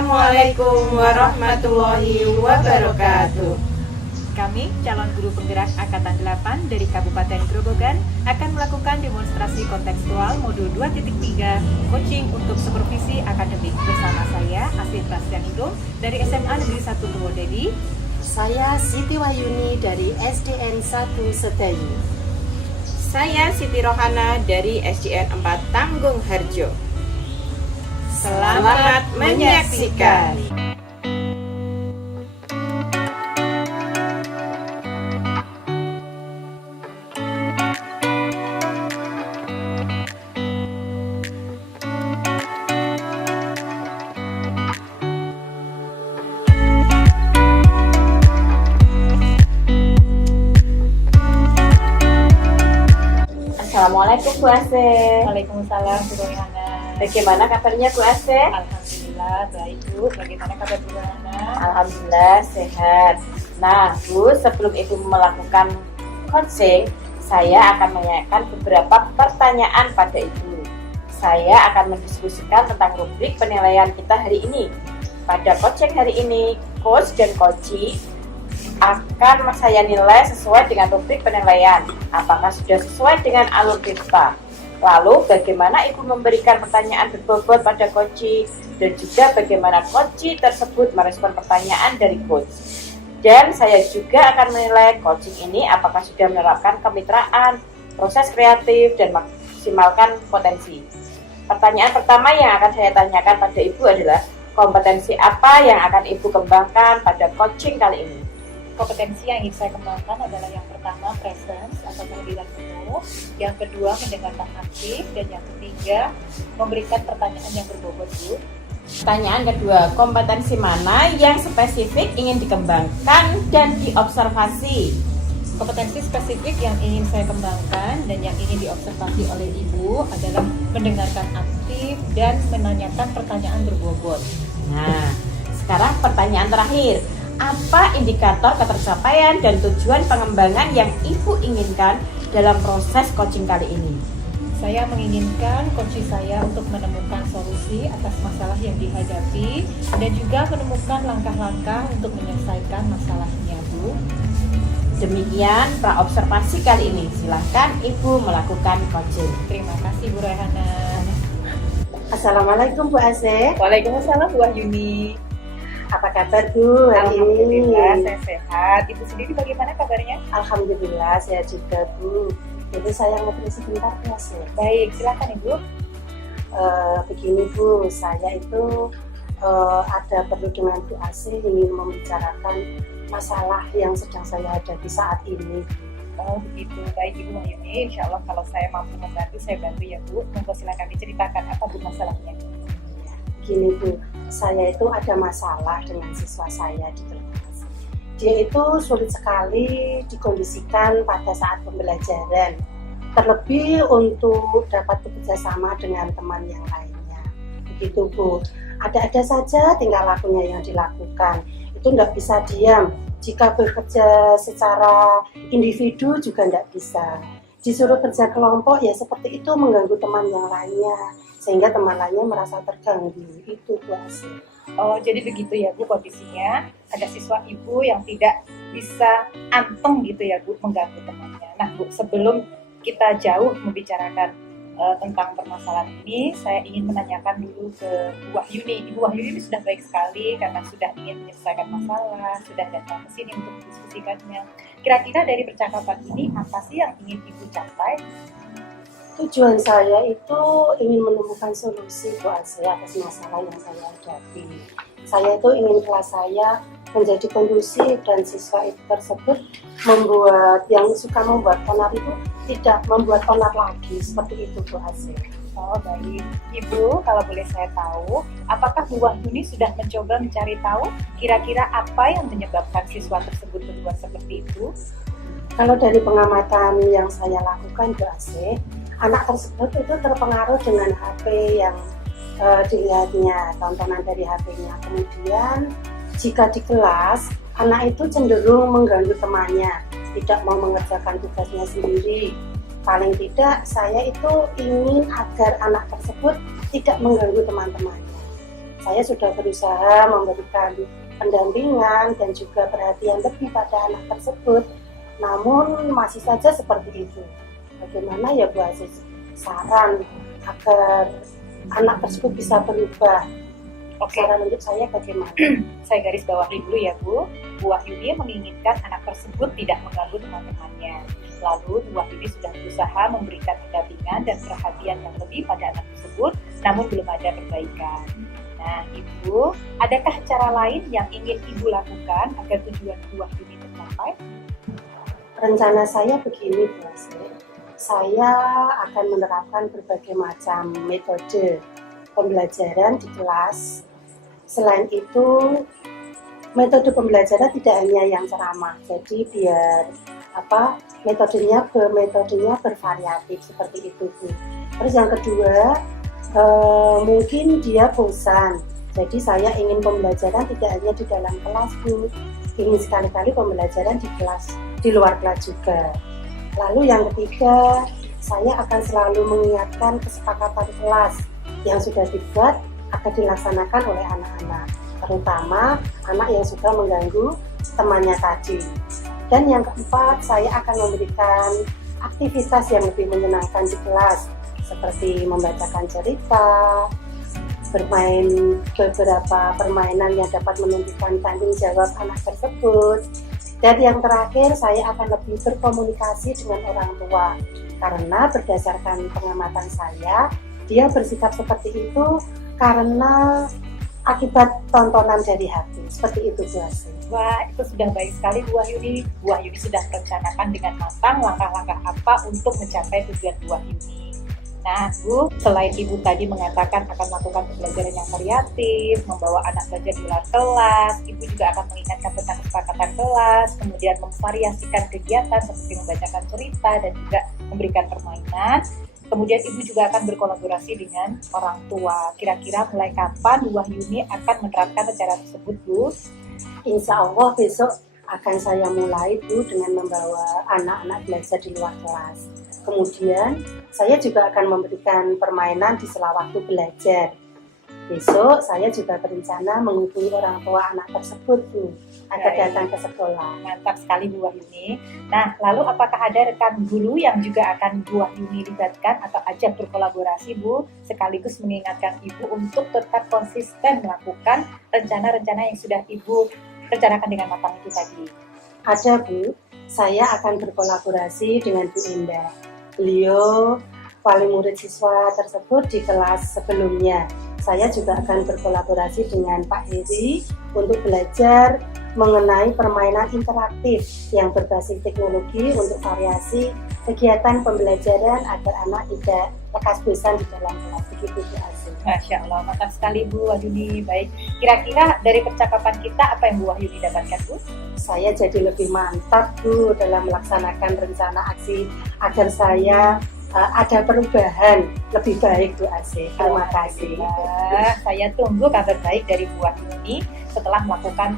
Assalamualaikum warahmatullahi wabarakatuh. Kami, calon guru penggerak Angkatan 8 dari Kabupaten Grobogan, akan melakukan demonstrasi kontekstual modul 2.3 coaching untuk supervisi akademik bersama saya, Asih Prasetyaningrum dari SMA Negeri 1 Purwodadi. Saya Siti Wahyuni dari SDN 1 Sedayu. Saya Siti Rohana dari SDN 4 Tanggung Harjo. Selamat menyaksikan. Assalamualaikum Bu Ase. Waalaikumsalam Bu Royhana. Bagaimana kabarnya Bu Ase? Alhamdulillah baik Bu. Bagaimana kabar Bu Royhana? Alhamdulillah sehat. Nah Bu, sebelum Ibu melakukan coaching, saya akan menanyakan beberapa pertanyaan pada Ibu. Saya akan mendiskusikan tentang rubrik penilaian kita hari ini. Pada coaching hari ini, coach dan coachee akan saya nilai sesuai dengan rubrik penilaian. Apakah sudah sesuai dengan alur kita? Lalu bagaimana Ibu memberikan pertanyaan berbobot pada coachee dan juga bagaimana coachee tersebut merespon pertanyaan dari coach. Dan saya juga akan menilai coaching ini apakah sudah menerapkan kemitraan, proses kreatif, dan maksimalkan potensi. Pertanyaan pertama yang akan saya tanyakan pada Ibu adalah kompetensi apa yang akan Ibu kembangkan pada coaching kali ini? Kompetensi yang ingin saya kembangkan adalah yang pertama presence atau kehadiran penuh, yang kedua mendengarkan aktif, dan yang ketiga memberikan pertanyaan yang berbobot Bu. Pertanyaan kedua, kompetensi mana yang spesifik ingin dikembangkan dan diobservasi? Kompetensi spesifik yang ingin saya kembangkan dan yang ingin diobservasi oleh Ibu adalah mendengarkan aktif dan menanyakan pertanyaan berbobot. Nah, sekarang pertanyaan terakhir. Apa indikator ketercapaian dan tujuan pengembangan yang Ibu inginkan dalam proses coaching kali ini? Saya menginginkan coaching saya untuk menemukan solusi atas masalah yang dihadapi dan juga menemukan langkah-langkah untuk menyelesaikan masalahnya, Bu. Demikian praobservasi kali ini. Silahkan Ibu melakukan coaching. Terima kasih Bu Royhana. Assalamualaikum Bu Ase. Waalaikumsalam Bu Wahyuni. Apa kabar Bu hari ini? Alhamdulillah saya sehat. Ibu sendiri bagaimana kabarnya? Alhamdulillah saya juga Bu. Jadi saya ngobrol sebentar Bu Ase. Baik, silakan Ibu. Begini Bu, saya itu ada perlu dengan Bu Ase ingin membicarakan masalah yang sedang saya hadapi saat ini. Oh begitu, baik Ibu Wahyuni. Insya Allah kalau saya mampu membantu, saya bantu ya Bu. Monggo silakan diceritakan apa Bu masalahnya. Gini Bu, saya itu ada masalah dengan siswa saya di kelas. Dia itu sulit sekali dikondisikan pada saat pembelajaran, terlebih untuk dapat bekerja sama dengan teman yang lainnya. Begitu Bu, ada-ada saja tingkah lakunya yang dilakukan. Itu nggak bisa diam. Jika bekerja secara individu juga nggak bisa. Disuruh kerja kelompok ya seperti itu mengganggu teman yang lainnya. Sehingga teman lainnya merasa terganggu. Itu Bu Ase. Oh jadi begitu ya Bu kondisinya. Ada siswa Ibu yang tidak bisa anteng gitu ya Bu mengganggu temannya. Nah Bu, sebelum kita jauh membicarakan tentang permasalahan ini, saya ingin menanyakan dulu ke Bu Wahyuni. Ibu Wahyuni ini sudah baik sekali karena sudah ingin menyelesaikan masalah, sudah datang ke sini untuk mendiskusikannya. Kira-kira dari percakapan ini apa sih yang ingin Ibu capai? Tujuan saya itu ingin menemukan solusi Bu Ase atas masalah yang saya hadapi. Saya itu ingin kelas saya menjadi kondusif dan siswa itu tersebut membuat yang suka membuat onar itu tidak membuat onar lagi seperti itu Bu Ase. Oh baik, Ibu kalau boleh saya tahu, apakah Bu Wahyuni sudah mencoba mencari tahu kira-kira apa yang menyebabkan siswa tersebut berbuat seperti itu? Kalau dari pengamatan yang saya lakukan Bu Ase, anak tersebut itu terpengaruh dengan HP yang dilihatnya, tontonan dari HP-nya. Kemudian jika di kelas, anak itu cenderung mengganggu temannya, tidak mau mengerjakan tugasnya sendiri. Paling tidak, saya itu ingin agar anak tersebut tidak mengganggu teman-temannya. Saya sudah berusaha memberikan pendampingan dan juga perhatian lebih pada anak tersebut, namun masih saja seperti itu. Bagaimana ya Bu Aziz? Saran agar anak tersebut bisa berubah. Oke, Saran untuk saya bagaimana? saya garis bawahi dulu ya Bu. Bu Wahyuni menginginkan anak tersebut tidak mengganggu teman-temannya. Lalu Bu Wahyuni sudah berusaha memberikan pendampingan dan perhatian yang lebih pada anak tersebut, namun belum ada perbaikan. Nah, Ibu, adakah cara lain yang ingin Ibu lakukan agar tujuan Bu Wahyuni tercapai? Rencana saya begini Bu Aziz. Saya akan menerapkan berbagai macam metode pembelajaran di kelas. Selain itu, metode pembelajaran tidak hanya yang ceramah, jadi biar metodenya bervariatif seperti itu Bu. Terus yang kedua, mungkin dia bosan, jadi saya ingin pembelajaran tidak hanya di dalam kelas Bu, ingin sekali-kali pembelajaran di kelas, di luar kelas juga. Lalu yang ketiga, saya akan selalu mengingatkan kesepakatan kelas yang sudah dibuat akan dilaksanakan oleh anak-anak, terutama anak yang suka mengganggu temannya tadi. Dan yang keempat, saya akan memberikan aktivitas yang lebih menyenangkan di kelas, seperti membacakan cerita, bermain beberapa permainan yang dapat menunjukkan tanggung jawab anak tersebut. Dan yang terakhir, saya akan lebih berkomunikasi dengan orang tua, karena berdasarkan pengamatan saya, dia bersikap seperti itu karena akibat tontonan dari HP. Seperti itu Bu Aziz. Wah, itu sudah baik sekali Bu Wahyuni. Bu Wahyuni sudah merencanakan dengan matang langkah-langkah apa untuk mencapai tujuan Bu Wahyuni. Nah, Bu, selain Ibu tadi mengatakan akan melakukan pembelajaran yang variatif, membawa anak belajar di luar kelas, Ibu juga akan mengingatkan tentang kesepakatan kelas, kemudian memvariasikan kegiatan seperti membacakan cerita dan juga memberikan permainan. Kemudian Ibu juga akan berkolaborasi dengan orang tua. Kira-kira mulai kapan Bu Wahyuni akan menerapkan rencana tersebut, Bu? Insya Allah besok akan saya mulai Bu dengan membawa anak-anak belajar di luar kelas. Kemudian saya juga akan memberikan permainan di sela waktu belajar. Besok saya juga berencana menghubungi orang tua anak tersebut Bu, agar Baik. datang ke sekolah. Mantap sekali Bu Wahyuni. Nah, lalu apakah ada rekan guru yang juga akan Bu Wahyuni libatkan atau ajak berkolaborasi Bu, sekaligus mengingatkan Ibu untuk tetap konsisten melakukan rencana-rencana yang sudah Ibu rencanakan dengan matang itu tadi? Ada Bu, saya akan berkolaborasi dengan Bu Indah. Beliau wali murid siswa tersebut di kelas sebelumnya. Saya juga akan berkolaborasi dengan Pak Heri untuk belajar mengenai permainan interaktif yang berbasis teknologi untuk variasi kegiatan pembelajaran agar anak tidak lekas bosan di dalam kelas. Begitu Bu Aziz. Masya Allah, mantap sekali Bu Wahyuni. Baik, kira-kira dari percakapan kita apa yang Bu Wahyuni dapatkan Bu? Saya jadi lebih mantap Bu dalam melaksanakan rencana aksi agar saya ada perubahan lebih baik Bu Aziz. Terima kasih. Saya tunggu kabar baik dari Bu Wahyuni setelah melakukan